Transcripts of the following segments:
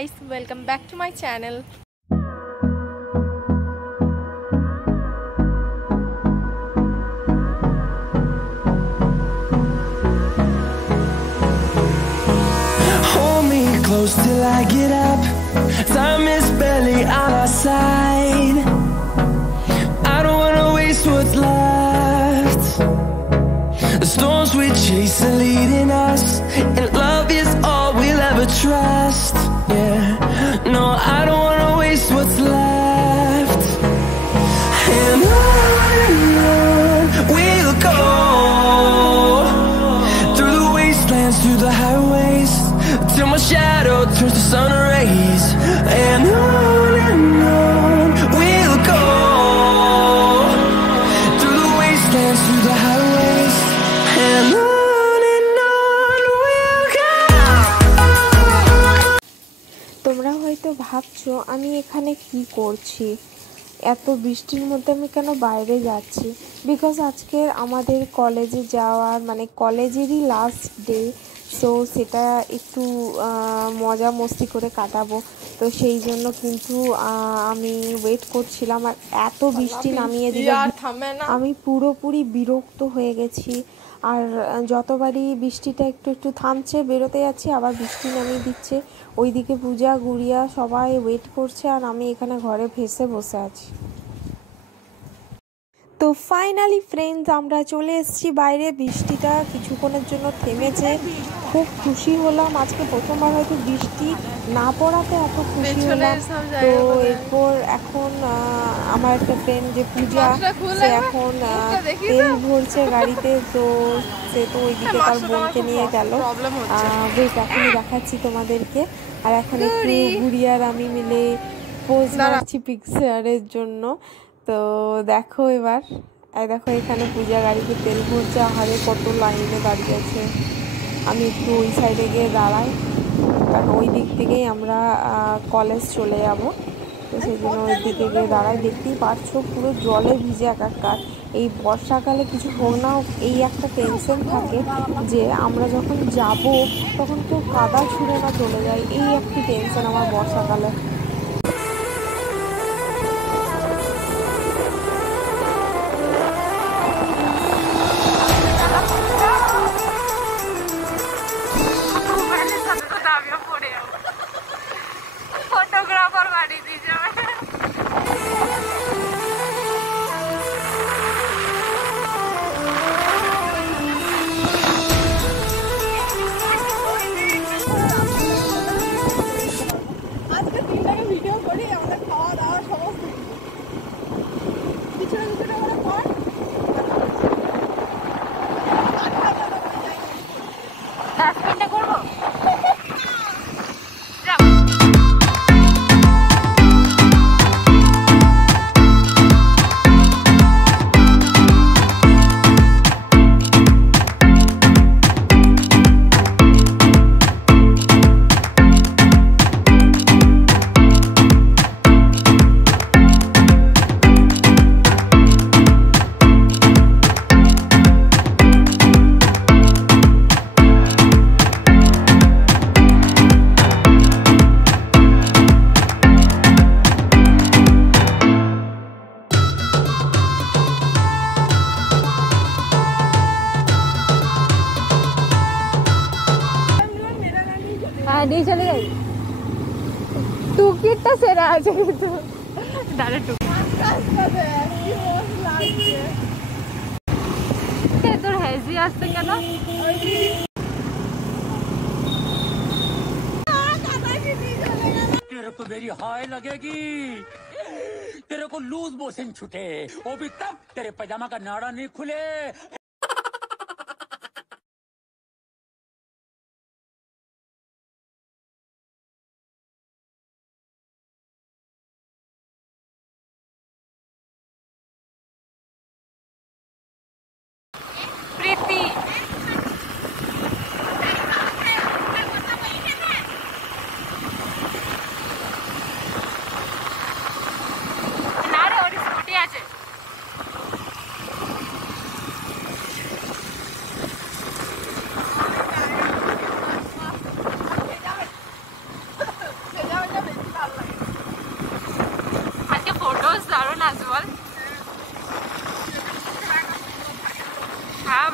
guys, welcome back to my channel. Hold me close till I get up. Time is barely on our side. I don't wanna waste what's left. The storms we chase are leading us, and love is all we'll ever trust. Yeah, no, I don't wanna waste what's left. And on we'll go, through the wastelands, through the highways, till my shadow turns to sun rays. And on we'll go, through the wastelands, through the highways, and on we'll go. তোমরা হয়তো ভাবছো আমি এখানে কি করছি, এত বৃষ্টির মধ্যে আমি কেন বাইরে যাচ্ছি। বিকজ আজকে আমাদের কলেজে যাওয়ার মানে কলেজেরই লাস্ট ডে, সো সেটা একটু মজা মস্তি করে কাটাবো। তো সেই জন্য কিন্তু আমি ওয়েট করছিলাম, আর এত বৃষ্টি নামিয়ে দিল আমি পুরোপুরি বিরক্ত হয়ে গেছি। আর যতবারই বৃষ্টিটা একটু একটু থামছে বেরোতে যাচ্ছি, আবার বৃষ্টি নামিয়ে দিচ্ছে। ওইদিকে পূজা গুড়িয়া সবাই ওয়েট করছে, আর আমি এখানে ঘরে ভেসে বসে আছি। তো ফাইনালি ফ্রেন্ডস, আমরা চলে এসেছি বাইরে। বৃষ্টিটা কিছুক্ষণের জন্য থেমেছে, খুব খুশি হলাম। আজকে প্রথমবার হয়তো বৃষ্টি না পড়াতে এত খুশি হলাম। তো এরপর এখন আমার একটা ফ্রেন্ড যে পূজা, সে এখন তেল ভরছে গাড়িতে। তো সে তো ওইদিকে তার বোনকে নিয়ে গেল, ওয়েট এখনই দেখাচ্ছি তোমাদেরকে। আর এখন একটু গুড়িয়ার আমি মিলে পোজ মারছি পিকচারের জন্য। তো দেখো এবার, দেখো এখানে পূজা গাড়িতে তেল ভরছে, আহারে কত লাইনে দাঁড়িয়ে আছে। আমি একটু ওই সাইডে গিয়ে দাঁড়াই, কারণ ওই দিক থেকেই আমরা কলেজ চলে যাব। তো সেই জন্য ওই দিকে গিয়ে দাঁড়াই। দেখতেই পারছো পুরো জলে ভিজে একাকার। এই বর্ষাকালে কিছু হোক না হোক এই একটা টেনশন থাকে যে আমরা যখন যাব তখন কেউ কাদা ছুঁড়ে না চলে যায়, এই একটি টেনশন আমার বর্ষাকালে। फोटोग्राफर गाड़ी दीजिए। नहीं चले गई तू कितना सेरा आ जाएगी तू डायरेक्ट তোর হেজি আসছে কেন? तेरे को मेरी हाय लगेगी, तेरे को लूज मोशन छूटे, वो भी तब तेरे पैजामा का नाड़ा नहीं खुले।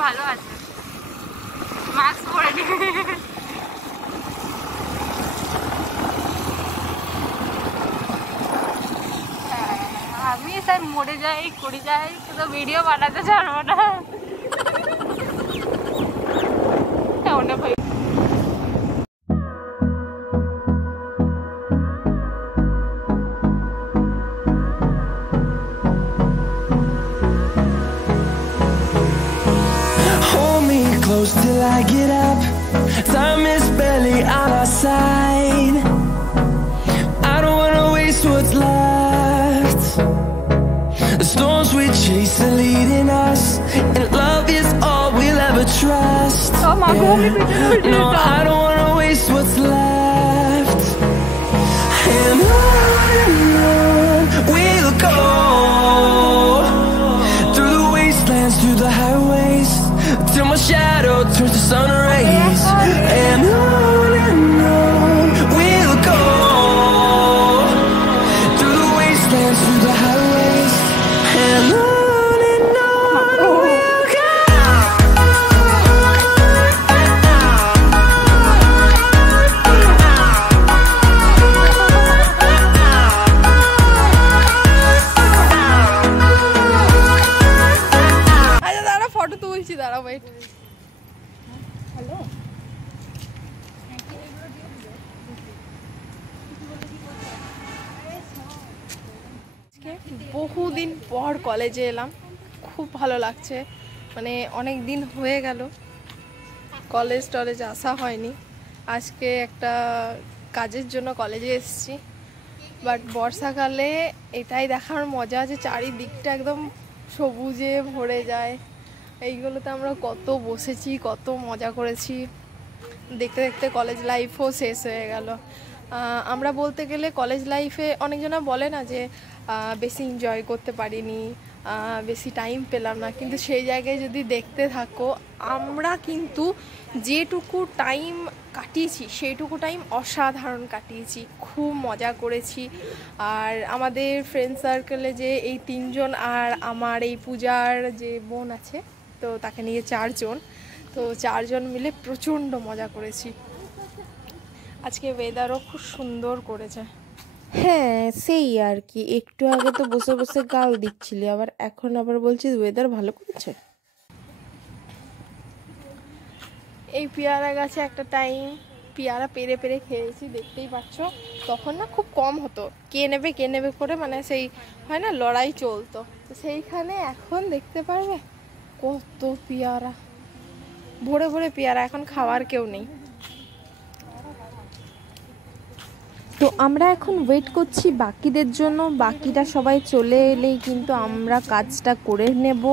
ভালো আছে, মাস্ক পরে নি। আমি তাই মরে যাই করে যাই, কিন্তু ভিডিও বানাতে ছাড়বো না। ভাই close till I get up. Time is barely on our side. I don't wanna waste what's left. The storms we chase are leading us, and love is all we'll ever trust. Oh my God, no, I don't wanna waste what's left. And on we'll go, through the wastelands, through the highways, till my shadow turns to sun rays. And on we'll go, through the wastelands, through the highways, and on we'll go. আচ্ছা দাঁড়া, photo তুলছি, দাঁড়া wait. বহুদিন পর কলেজে এলাম, খুব ভালো লাগছে। মানে অনেক দিন হয়ে গেল কলেজ আসা হয়নি। আজকে একটা কাজের জন্য কলেজে এসেছি, বাট বর্ষাকালে এটাই দেখার মজা যে চারিদিকটা একদম সবুজে ভরে যায়। এইগুলোতে আমরা কত বসেছি, কত মজা করেছি। দেখতে দেখতে কলেজ লাইফও শেষ হয়ে গেল। আমরা বলতে গেলে কলেজ লাইফে অনেকজনা বলে না যে বেশি এনজয় করতে পারিনি, বেশি টাইম পেলাম না, কিন্তু সেই জায়গায় যদি দেখতে থাকো, আমরা কিন্তু যেটুকু টাইম কাটিয়েছি সেইটুকু টাইম অসাধারণ কাটিয়েছি, খুব মজা করেছি। আর আমাদের ফ্রেন্ড সার্কেলে যে এই 3 জন আর আমার এই পূজার যে বোন আছে, তো তাকে নিয়ে 4 জন, তো 4 জন মিলে প্রচণ্ড মজা করেছি। আজকে ওয়েদারও খুব সুন্দর করেছে। হ্যাঁ সেই আর কি, একটু আগে তো বসে বসে গাল দিচ্ছিলি, আবার এখন আবার বলছিস ওয়েদার ভালো করেছে। এই পেয়ারা গাছে একটা টাইম পেয়ারা পেরে পেরে খেয়েছি, দেখতেই পাচ্ছ। তখন না খুব কম হতো, কে নেবে করে, মানে সেই হয় না লড়াই চলতো। তো সেইখানে এখন দেখতে পারবে কত পেয়ারা, ভরে ভরে পেয়ারা, এখন খাওয়ার কেউ নেই। তো আমরা এখন ওয়েট করছি বাকিদের জন্য, বাকিটা সবাই চলে এলেই কিন্তু আমরা কাজটা করে নেব,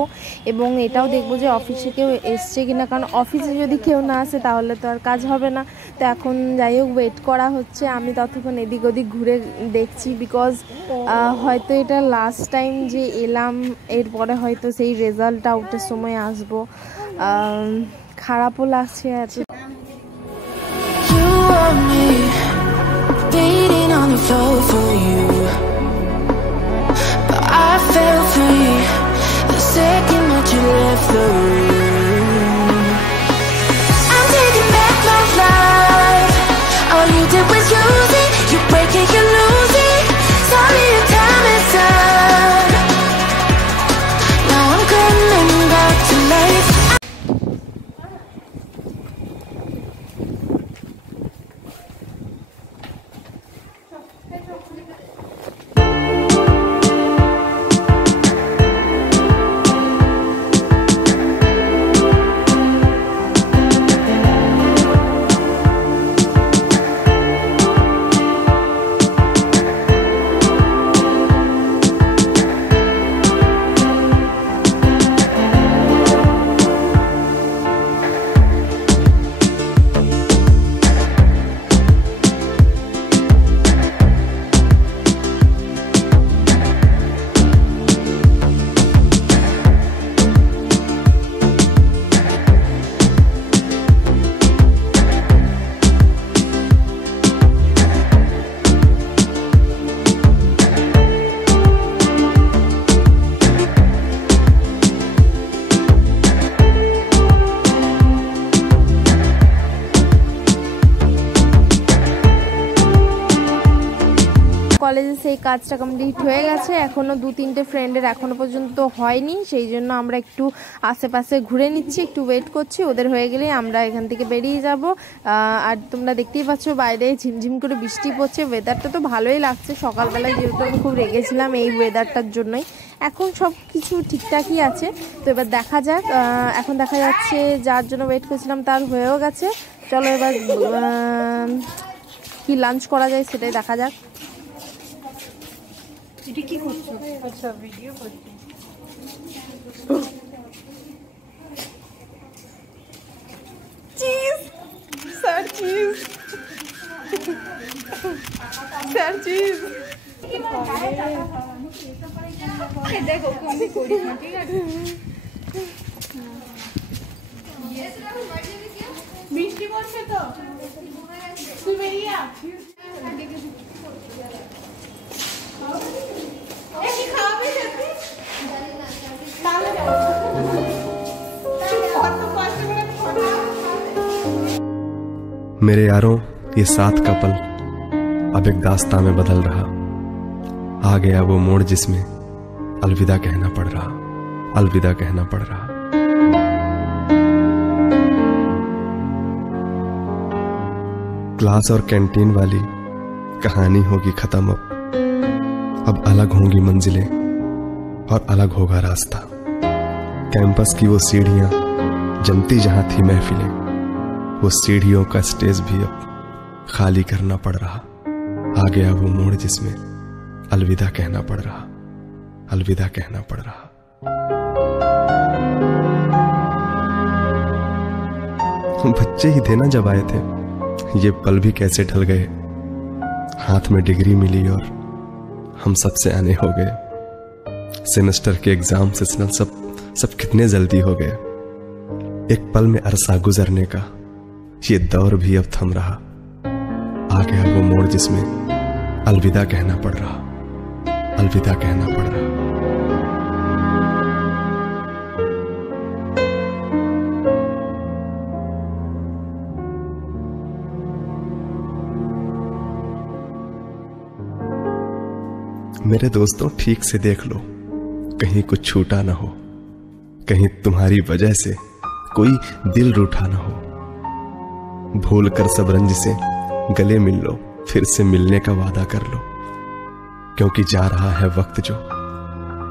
এবং এটাও দেখবো যে অফিসে কেউ এসছে কিনা, কারণ অফিসে যদি কেউ না আসে তাহলে তো আর কাজ হবে না। তো এখন যাই হোক ওয়েট করা হচ্ছে, আমি ততক্ষণ এদিক ওদিক ঘুরে দেখছি, বিকজ হয়তো এটা লাস্ট টাইম যে এলাম, এরপরে হয়তো সেই রেজাল্ট আউটের সময় আসবো। খারাপও লাগছে এত। Waiting on the floor for you, but I felt free the second that you left the room. I'm taking back my life. All you did was use it. You break it, you lose it. Sorry, your time is done. Now I'm coming back to life. কলেজে সেই কাজটা complete হয়ে গেছে, এখনও 2-3টে ফ্রেন্ডের এখনও পর্যন্ত হয়নি, সেই জন্য আমরা একটু আশেপাশে ঘুরে নিচ্ছি, একটু ওয়েট করছি, ওদের হয়ে গেলেই আমরা এখান থেকে বেরিয়ে যাব। আর তোমরা দেখতেই পাচ্ছ বাইরে ঝিমঝিম করে বৃষ্টি পড়ছে, ওয়েদারটা তো ভালোই লাগছে। সকালবেলায় যেহেতু আমি খুব রেগেছিলাম এই ওয়েদারটার জন্যই, এখন সব কিছু ঠিকঠাকই আছে। তো এবার দেখা যাক, এখন দেখা যাচ্ছে যার জন্য ওয়েট করছিলাম তার হয়েও গেছে। চলো এবার কি লাঞ্চ করা যায় সেটাই দেখা যাক। এটা কি করছো? আচ্ছা ভিডিও করছি। Cheese sir, cheese sir, cheese. দেখো আমি করি না, ঠিক আছে? বৃষ্টি পড়ছে তো তুই বেরিয়ে আ। খাওয়াবি সত্যি? তাহলে मेरे यारों, ये साथ का पल अब एक दास्तां में बदल रहा। आ गया वो मोड़ जिसमें अलविदा कहना पड़ रहा, अलविदा कहना पड़ रहा। क्लास और कैंटीन वाली कहानी होगी खत्म अब अलग होंगी मंजिलें और अलग होगा रास्ता। कैंपस की वो सीढ़ियां जमती जहां थी महफिलें, वो सीढ़ियों का स्टेज भी अब खाली करना पड़ रहा। आ गया वो मोड़ जिसमें अलविदा कहना पड़ रहा, अलविदा कहना पड़ रहा। बच्चे ही थे ना जब आए थे, ये पल भी कैसे ढल गए। हाथ में डिग्री मिली और हम सबसे आने हो गए। सेमेस्टर के एग्जाम सेशनल सब कितने जल्दी हो गए। एक पल में अरसा गुजरने का ये दौर भी अब थम रहा। आ गया वो मोड़ जिसमें अलविदा कहना पड़ रहा, अलविदा कहना पड़ रहा। मेरे दोस्तों, ठीक से देख लो कहीं कुछ छूटा ना हो, कहीं तुम्हारी वजह से कोई दिल रूठा ना हो। भूल कर सब रंज से गले मिल लो, फिर से मिलने का वादा कर लो, क्योंकि जा रहा है वक्त जो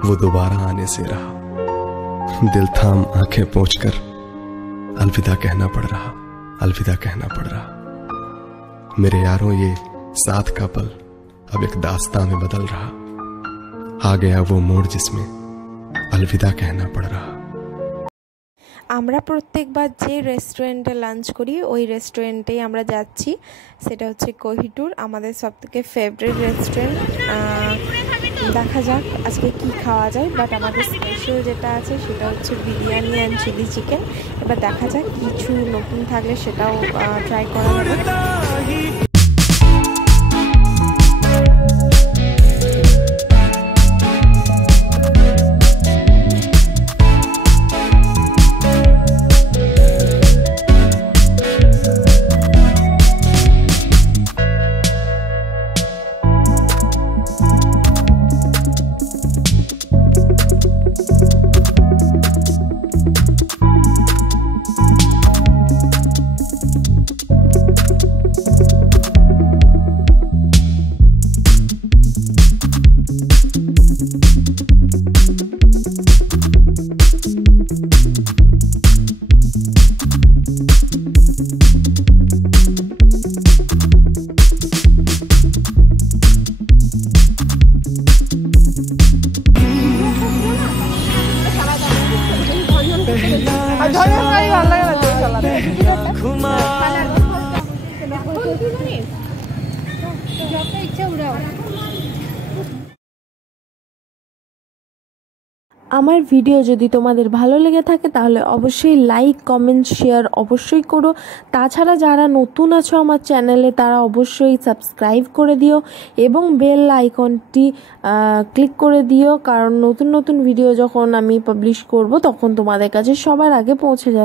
वो दोबारा आने से रहा। दिल थाम आंखें पोंछकर अलविदा कहना पड़ रहा, अलविदा कहना पड़ रहा। मेरे यारों, ये साथ का पल अब एक दास्तां में बदल रहा। आ गया वो मोड़ जिसमें अलविदा कहना पड़ रहा। আমরা প্রত্যেকবার যে রেস্টুরেন্টে লাঞ্চ করি ওই রেস্টুরেন্টেই আমরা যাচ্ছি, সেটা হচ্ছে কোহিটুর, আমাদের সবথেকে ফেভারিট রেস্টুরেন্ট। দেখা যাক আজকে কি খাওয়া যায়, বাট আমাদের স্পেশাল যেটা আছে সেটা হচ্ছে বিরিয়ানি অ্যান্ড চিলি চিকেন। এবার দেখা যাক কিছু নতুন থাকলে সেটাও ট্রাই করা যাবে। আমার ভিডিও যদি তোমাদের ভালো লেগে থাকে তাহলে অবশ্যই লাইক, কমেন্ট, শেয়ার অবশ্যই করো। তাছাড়া যারা নতুন আছো আমার চ্যানেলে তারা অবশ্যই সাবস্ক্রাইব করে দিও এবং বেল আইকনটি ক্লিক করে দিও, কারণ নতুন নতুন ভিডিও যখন আমি পাবলিশ করব তখন তোমাদের কাছে সবার আগে পৌঁছে যাবে।